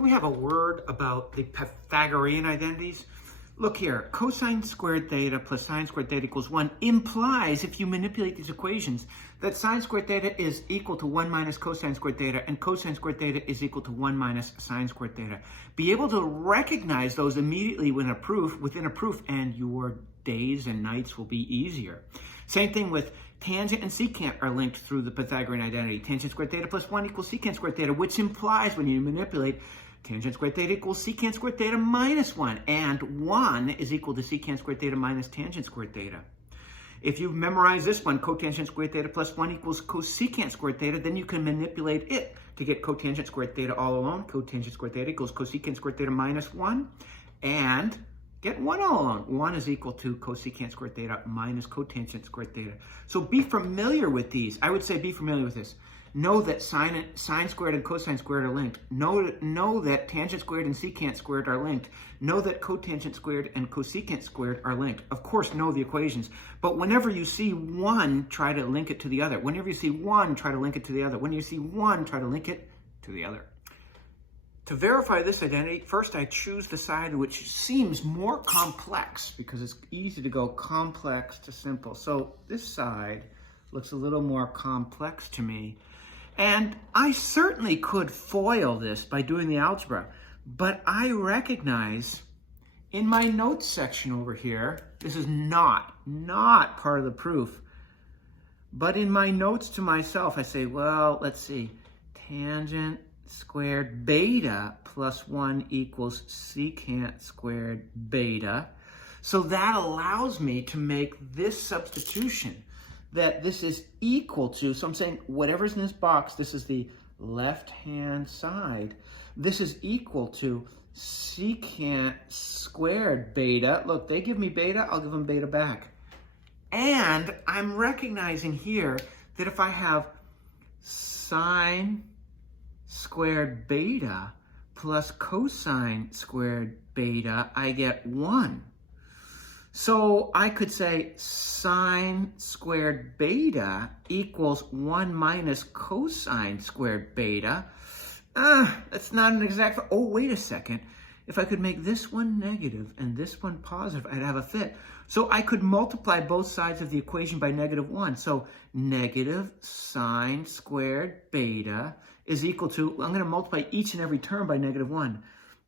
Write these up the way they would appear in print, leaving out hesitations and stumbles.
Can we have a word about the Pythagorean identities? Look here, cosine squared theta plus sine squared theta equals 1 implies, if you manipulate these equations, that sine squared theta is equal to 1 minus cosine squared theta, and cosine squared theta is equal to 1 minus sine squared theta. Be able to recognize those immediately within a proof, and your days and nights will be easier. Same thing with tangent and secant are linked through the Pythagorean identity. Tangent squared theta plus 1 equals secant squared theta, which implies when you manipulate tangent squared theta equals secant squared theta minus 1, and 1 is equal to secant squared theta minus tangent squared theta. If you memorize this one, cotangent squared theta plus 1 equals cosecant squared theta, then you can manipulate it to get cotangent squared theta all alone. Cotangent squared theta equals cosecant squared theta minus 1, and get 1 all alone. 1 is equal to cosecant squared theta minus cotangent squared theta. So be familiar with these. I would say be familiar with this. Know that sine squared and cosine squared are linked. Know that tangent squared and secant squared are linked. Know that cotangent squared and cosecant squared are linked. Of course, know the equations. But whenever you see one, try to link it to the other. Whenever you see one, try to link it to the other. When you see one, try to link it to the other. To verify this identity, first I choose the side which seems more complex, because it's easy to go complex to simple. So this side looks a little more complex to me. And I certainly could FOIL this by doing the algebra, but I recognize in my notes section over here, this is not part of the proof, but in my notes to myself, I say, well, let's see, tangent squared beta plus 1 equals secant squared beta. So that allows me to make this substitution, that this is equal to, so I'm saying whatever's in this box, this is the left-hand side, this is equal to secant squared beta. Look, they give me beta, I'll give them beta back. And I'm recognizing here that if I have sine squared beta plus cosine squared beta, I get 1. So I could say sine squared beta equals 1 minus cosine squared beta. That's not an exact, oh, wait a second. If I could make this one negative and this one positive, I'd have a fit. So I could multiply both sides of the equation by -1. So negative sine squared beta is equal to, I'm going to multiply each and every term by -1.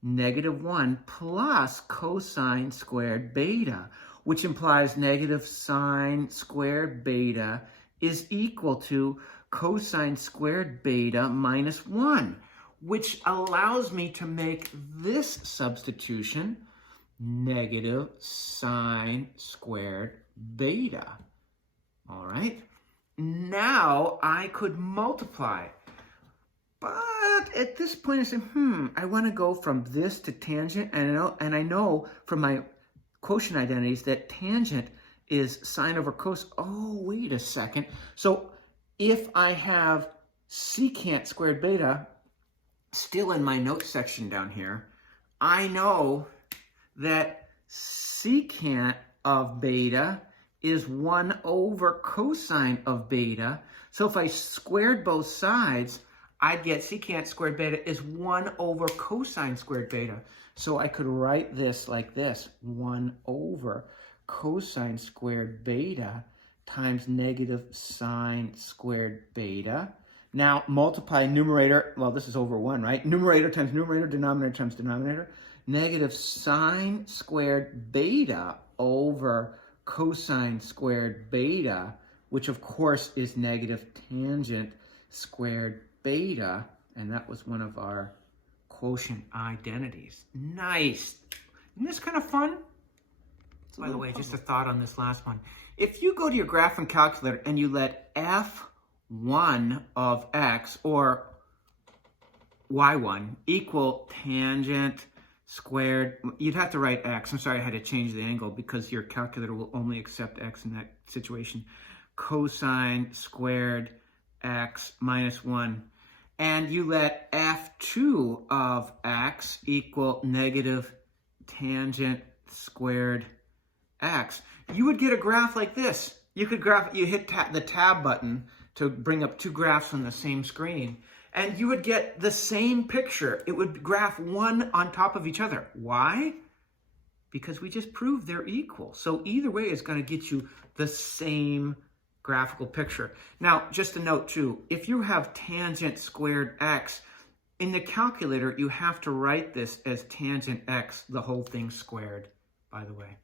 -1 plus cosine squared beta, which implies negative sine squared beta is equal to cosine squared beta minus 1, which allows me to make this substitution negative sine squared beta. All right, now I could multiply. But at this point, I say, I want to go from this to tangent, and I know from my quotient identities that tangent is sine over cos. Oh, wait a second. So if I have secant squared beta still in my notes section down here, I know that secant of beta is 1 over cosine of beta. So if I squared both sides, I'd get secant squared beta is 1 over cosine squared beta. So I could write this like this, 1 over cosine squared beta times negative sine squared beta. Now multiply numerator, well, this is over 1, right? Numerator times numerator, denominator times denominator. Negative sine squared beta over cosine squared beta, which of course is negative tangent squared beta, and that was one of our quotient identities. Nice. Isn't this kind of fun? By the way, just a thought on this last one. If you go to your graphing calculator and you let f1 of x, or y1, equal tangent squared, you'd have to write x. I'm sorry, I had to change the angle because your calculator will only accept x in that situation. Cosine squared x minus 1. And you let f2 of x equal negative tangent squared x. You would get a graph like this. You hit the tab button to bring up two graphs on the same screen. and you would get the same picture. It would graph one on top of each other. Why? Because we just proved they're equal. So either way is going to get you the same graphical picture. Now, just a note too, if you have tangent squared x, in the calculator, you have to write this as tangent x, the whole thing squared, by the way.